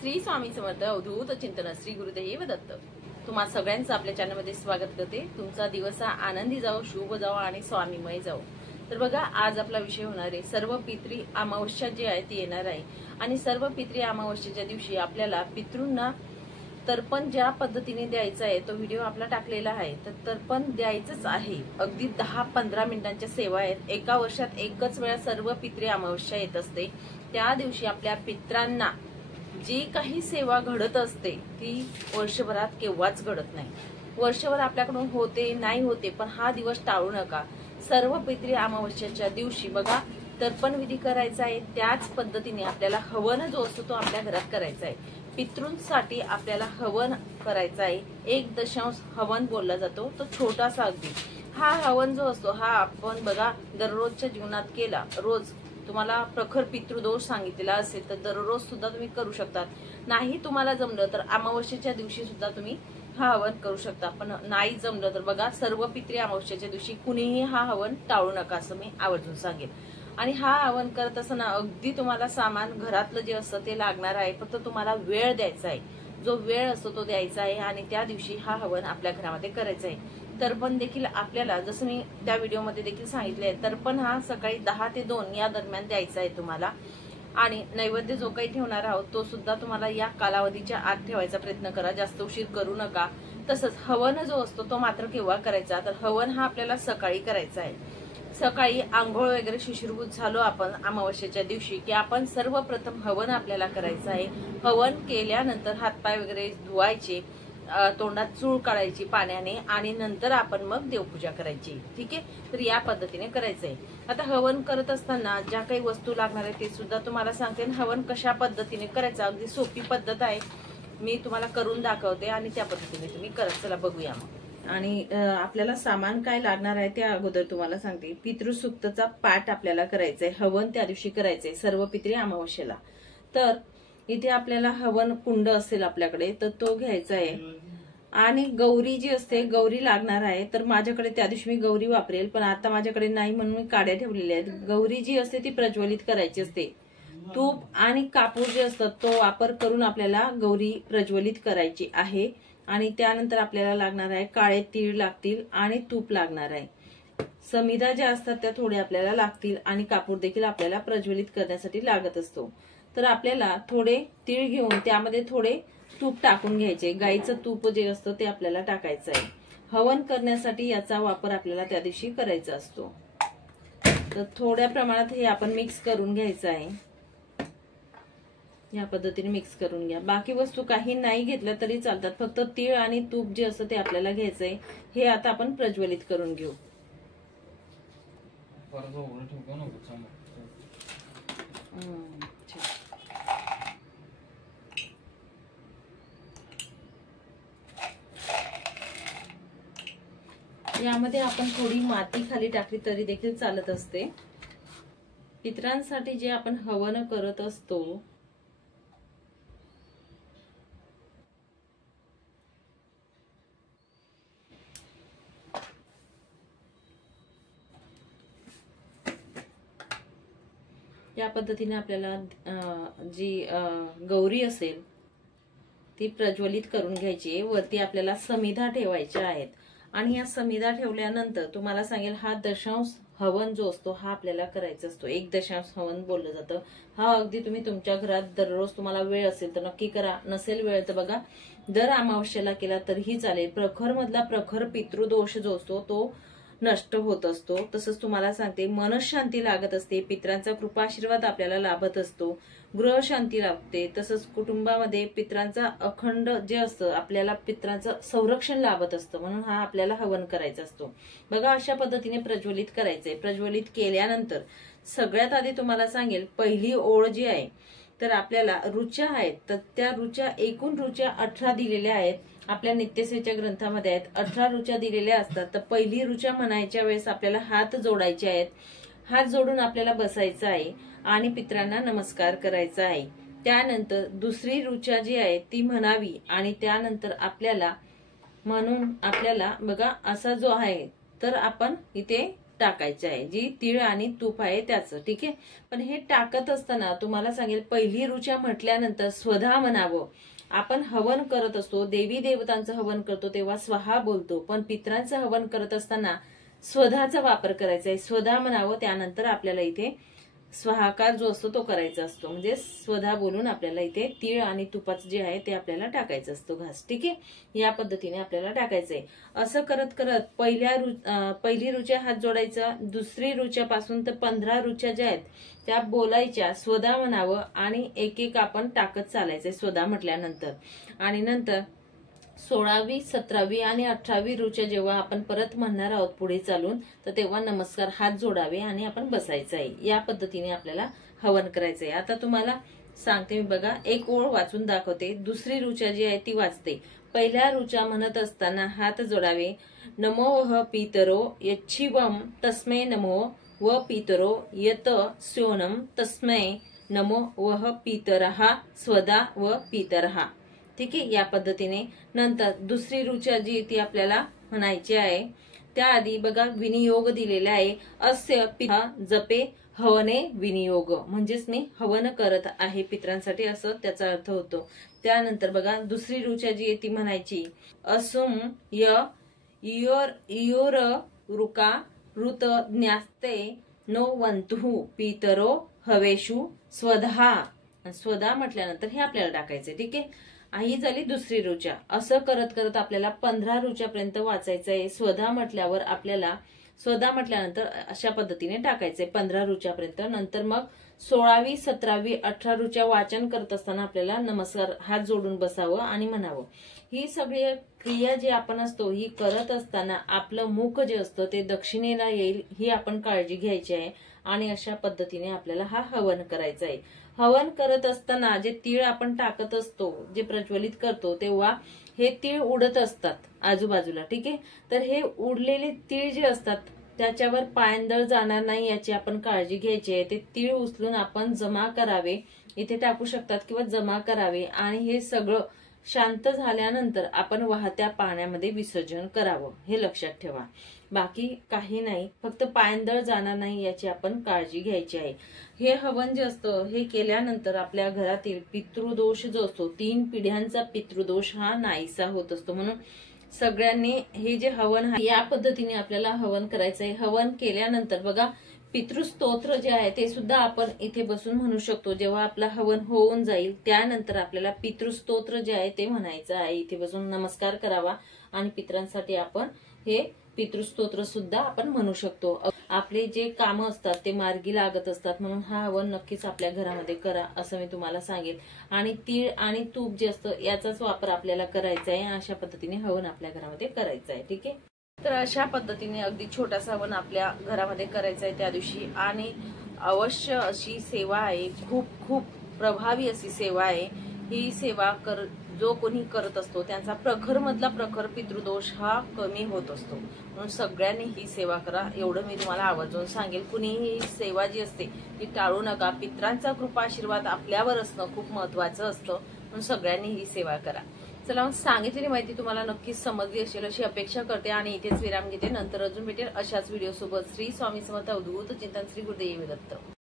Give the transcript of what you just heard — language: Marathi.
श्री स्वामी समर्थ अवधूत चिंतन श्री गुरुदेव दत्त। तुम्हा सगळ्यांचं आपल्या चॅनलमध्ये स्वागत करते। तुमचा दिवस आनंदी जाओ, शुभ जाओ आणि स्वामीमय जाओ। तर बघा, आज आपला विषय होणार आहे सर्व पितृ अमावस्या जी आहे ती येणार आहे आणि सर्व पितृ अमावस्येच्या दिवशी आपल्याला पितृंना तर्पण ज्या पद्धतीने द्यायचं आहे तो व्हिडिओ आपला टाकलेला आहे। तर तर्पण द्यायचंच आहे, अगदी 10-15 मिनिटांच्या सेवा आहेत। एका वर्षात एकच वेळा सर्व पितृ अमावस्या येत असते। त्या दिवशी आपल्या पितरांना जी काही सेवा घडत असते ती वर्षभरात केव्हाच घडत नाही। वर्षभर आपल्याकडून होते नाही होते, पण हा दिवस टाळू नका। सर्व पितृ अमावस्येच्या दिवशी बघा तर्पण विधी करायचा आहे। त्याच पद्धतीने आपल्याला हवन जो असतो तो आपल्या घरात करायचा आहे। पितृंसाठी आपल्याला हवन करायचा आहे। 1 हवन बोलला जातो, तो छोटासा अगदी। हा हवन जो असतो हा आपण बघा दररोजच्या जीवनात केला। रोज तुम्हाला प्रखर पितृदोष सांगितलेला असेल तर दररोज सुद्धा तुम्ही करू शकता। नाही तुम्हाला जमलं तर अमावस्येच्या दिवशी सुद्धा तुम्ही हा हवन करू शकता। पण नाही जमलं तर बघा सर्व पितृ अमावस्येच्या दिवशी कुणीही हा हवन टाळू नका असं मी आवर्जून सांगेन। आणि हा हवन करत असताना अगदी तुम्हाला सामान घरातलं जे असतं ते लागणार आहे, फक्त तुम्हाला वेळ द्यायचा आहे। जो वेळ असतो तो द्यायचा आहे आणि त्या दिवशी हा हवन आपल्या घरामध्ये करायचा आहे। तर्पण देखील आपल्याला जसं मी त्या व्हिडिओमध्ये देखील सांगितले, तर्पण हा सकाळी 10 ते 2 या दरम्यान द्यायचा आहे तुम्हाला। आणि नैवेद्य जो काही ठेवणार आहोत तो सुद्धा तुम्हाला या कालावधीच्या आत ठेवायचा प्रयत्न करा, जास्त उशीर करू नका। तसंच हवन जो असतो तो मात्र केव्हा करायचा, तर हवन हा आपल्याला सकाळी करायचा आहे। सकाळी आंघोळ वगैरे शुचिर्भूत झालो आपण अमावस्येच्या दिवशी की आपण सर्वप्रथम हवन आपल्याला करायचं आहे। हवन केल्यानंतर हातपाय वगैरे धुवायचे, तोंडात चूळ काढायची पाण्याने आणि नंतर आपण मग देवपूजा करायची। ठीक आहे, तर या पद्धतीने करायचंय। आता हवन करत असताना ज्या काही वस्तू लागणार आहे ते सुद्धा तुम्हाला सांगते। हवन कशा पद्धतीने करायचं अगदी सोपी पद्धत आहे, मी तुम्हाला करून दाखवते आणि त्या पद्धतीने तुम्ही करत चला बघूया मग। आणि आपल्याला सामान काय लागणार आहे ते अगोदर तुम्हाला सांगते। पितृसूक्तचा पाठ आपल्याला करायचंय, हवन त्या दिवशी करायचंय सर्व पितृ अमावस्येला। तर इथे आपल्याला हवन कुंड असेल आपल्याकडे तर तो घ्यायचा आहे। आणि गौरी जी असते गौरी लागणार आहे, तर माझ्याकडे त्या दिवशी मी गौरी वापरेल, पण आता माझ्याकडे नाही म्हणून मी काड्या ठेवलेल्या आहेत। गौरी जी असते ती प्रज्वलित करायची असते। तूप आणि कापूर जे असतात तो वापर करून आपल्याला गौरी प्रज्वलित करायची आहे। आणि त्यानंतर आपल्याला लागणार आहे काळे तीळ लागतील आणि तूप लागणार आहे। समिधा ज्या असतात त्या थोड्या आपल्याला लागतील आणि कापूर देखील आपल्याला प्रज्वलित करण्यासाठी लागत असतो। तर आपल्याला थोडे तीळ घेऊन त्यामध्ये थोडे तूप टाकून घ्यायचे। गाईचं तूप जे असतं ते आपल्याला टाकायचं आहे। हवन करण्यासाठी याचा वापर आपल्याला त्या दिवशी करायचा असतो। तर थोड्या प्रमाणात हे आपण मिक्स करून घ्यायचं आहे। या पद्धतीने मिक्स करून घ्या। बाकी वस्तू काही नाही घेतल्या तरी चालतात, फक्त तीळ आणि तूप जे असतं ते आपल्याला घ्यायचंय। हे आता आपण प्रज्वलित करून घेऊ। यामध्ये आपण थोडी माती खाली टाकली तरी देखील चालत असते। पितरांसाठी जे आपण हवन करत असतो या पद्धतीने आपल्याला जी गौरी असेल ती प्रज्वलित करून घ्यायची। वरती आपल्याला समिधा ठेवायच्या आहेत आणि या समिधा ठेवल्यानंतर तुम्हाला सांगेल हा दशांश हवन जो असतो हा आपल्याला करायचा असतो। 1 हवन बोललं जातं। हा अगदी तुम्ही तुमच्या घरात दररोज तुम्हाला वेळ असेल तर नक्की करा, नसेल वेळ तर बघा दर अमावस्येला केला तरीही चालेल। प्रखर मधला प्रखर पितृदोष जो असतो तो नष्ट होत असतो। तसंच तुम्हाला सांगते मनशांती लागत असते, पितरांचा कृपा आशीर्वाद आपल्याला लाभत असतो, गृह शांती लाभते। तसंच कुटुंबामध्ये पितरांचा अखंड जे असतं आपल्याला पितरांचं संरक्षण लाभत असतं, म्हणून हा आपल्याला हवन करायचा असतो। बघा अशा पद्धतीने प्रज्वलित करायचंय। प्रज्वलित केल्यानंतर सगळ्यात आधी तुम्हाला सांगेल पहिली ओळ जी आहे तर आपल्याला रुच्या आहेत, तर त्या रुच्या एकूण रुच्या 18 दिलेल्या आहेत। आपल्या नित्यसेवेच्या ग्रंथामध्ये आहेत 18 रुच्या दिलेल्या असतात। तर पहिली रुच्या म्हणायच्या वेळेस आपल्याला हात जोडायचे आहेत। हात जोडून आपल्याला बसायचं आहे आणि पितरांना नमस्कार करायचा आहे। त्यानंतर दुसरी रुच्या जी आहे ती म्हणावी आणि त्यानंतर आपल्याला म्हणून आपल्याला बघा असा जो आहे तर आपण इथे टाकायचं आहे, जी तीळ आणि तूप आहे त्याचं. ठीक आहे. पण हे टाकत असताना तुम्हाला सांगेल, पहिली ऋचा म्हटल्यानंतर स्वधा म्हणावं. आपण हवन करत असतो, देवी देवतांचं हवन करतो तेव्हा स्वहा बोलतो, पण पितरांचं हवन करत असताना स्वधाचा वापर करायचा आहे. स्वधा म्हणावं, त्यानंतर आपल्याला इथे स्वाहाकार जो असतो तो करायचा असतो. म्हणजे स्वधा बोलून आपल्याला इथे तीळ आणि तुपाचं जे आहे ते आपल्याला टाकायचं असतो घास. ठीक आहे. या पद्धतीने आपल्याला टाकायचंय. असं करत करत पहिली ऋचा हात जोडायचा, दुसरी ऋचापासून तर 15 ऋचा ज्या आहेत त्या बोलायच्या, स्वधा म्हणावं आणि एक एक आपण टाकत चालायचंय स्वधा म्हटल्यानंतर. आणि नंतर 16वी 17वी आणि 18वी ऋचा जेव्हा आपण परत म्हणणार आहोत पुढे चालून, तर तेव्हा नमस्कार हात जोडावे आणि आपण बसायचं आहे. या पद्धतीने आपल्याला हवन करायचंय. आता तुम्हाला सांगते मी बघा, एक ओळ वाचून दाखवते. दुसरी ऋचा जी आहे ती वाचते. पहिल्या ऋचा म्हणत असताना हात जोडावे. नमो वह पितरो यच्छिवम तस्मै नमो व पितरो यत स्योनम तस्मै नमो वह पितरहा स्वदा व पितरहा. ठीक आहे. या पद्धतीने नंतर दुसरी ऋचा जी ती आपल्याला म्हणायची आहे. त्याआधी बघा विनियोग दिलेला आहे. अस्य पिता जपे हवने विनियोग, म्हणजेच मी हवन करत आहे पित्रांसाठी, असं त्याचा अर्थ होतो. त्यानंतर बघा दुसरी ऋचा जी आहे ती म्हणायची असुम इयोर रुका ऋत ज्ञास्ते नो वंतु पितरो हवेशु स्वधा. स्वधा म्हटल्यानंतर हे आपल्याला टाकायचे. ठीक आहे. ही झाली दुसरी ऋचा. असं करत करत आपल्याला 15 ऋचापर्यंत वाचायचं आहे. स्वधा म्हटल्यावर आपल्याला स्वधा म्हटल्यानंतर अशा पद्धतीने टाकायचंय 15 ऋचापर्यंत. नंतर मग 16वी 17वी 18 ऋचा वाचन करत असताना आपल्याला नमस्कार हात जोडून बसावं आणि म्हणावं. ही सगळी क्रिया जी आपण असतो ही करत असताना आपलं मुख जे असतं ते दक्षिणेला येईल ही आपण काळजी घ्यायची आहे. आणि अशा पद्धतीने आपल्याला हा हवन करायचा आहे. हवन करत असताना जे तीळ आपण टाकत असतो, जे प्रज्वलित करतो, तेव्हा हे तीळ उडत असतात आजूबाजूला. ठीक आहे. तर हे उडलेले तीळ जे असतात त्याच्यावर पायंदळ जाणार नाही याची आपण काळजी घ्यायची आहे. ते तीळ उचलून आपण जमा करावे, इथे टाकू शकतात किंवा जमा करावे आणि हे सगळं शांत झाल्यानंतर आपण वाहत्या पाण्यामध्ये विसर्जन करावं, हे लक्षात ठेवा. बाकी काही नाही, फक्त पायंदळ जाणार नाही याची आपण काळजी घ्यायची आहे. हे हवन जे असतं हे केल्यानंतर आपल्या घरातील पितृदोष जो असतो, 3 पिढ्यांचा पितृदोष हा नाहीसा होत असतो. म्हणून सगळ्यांनी हे जे हवन आहे या पद्धतीने आपल्याला हवन करायचंय. हवन केल्यानंतर बघा पितृस्तोत्र जे आहे ते सुद्धा आपण इथे बसून म्हणू शकतो. जेव्हा आपलं हवन होऊन जाईल त्यानंतर आपल्याला पितृस्तोत्र जे आहे ते म्हणायचं आहे. इथे बसून नमस्कार करावा आणि पितरांसाठी आपण हे पितृस्तोत्र सुद्धा आपण म्हणू शकतो. आपले जे कामं असतात ते मार्गी लागत असतात. म्हणून हा हवन नक्कीच आपल्या घरामध्ये करा असं मी तुम्हाला सांगेल. आणि तीळ आणि तूप जे असतं याचाच वापर आपल्याला करायचा आहे. अशा पद्धतीने हवन आपल्या घरामध्ये करायचं आहे. ठीक आहे. तर अशा पद्धतीने अगदी छोटासा हवन आपल्या घरामध्ये करायचा आहे त्या दिवशी. आणि अवश्य अशी सेवा आहे, खूप खूप प्रभावी अशी सेवा आहे. ही सेवा जो कोणी करत असतो त्यांचा प्रखर मधला प्रखर पितृदोष हा कमी होत असतो. म्हणून सगळ्यांनी ही सेवा करा एवढं मी तुम्हाला आवर्जून सांगेल. कुणीही ही सेवा जी असते ती टाळू नका. पितरांचा कृपा आशीर्वाद आपल्यावर असणं खूप महत्वाचं असतं. म्हणून सगळ्यांनी ही सेवा करा. चला मग सांगितलेली माहिती तुम्हाला नक्कीच समजली असेल अशी अपेक्षा करते आणि इथेच विराम घेते. नंतर अजून भेटेल अशाच व्हिडिओ सोबत. श्री स्वामी समर्थ अवधूत चिंतन. श्री गुरुदेव दत्त.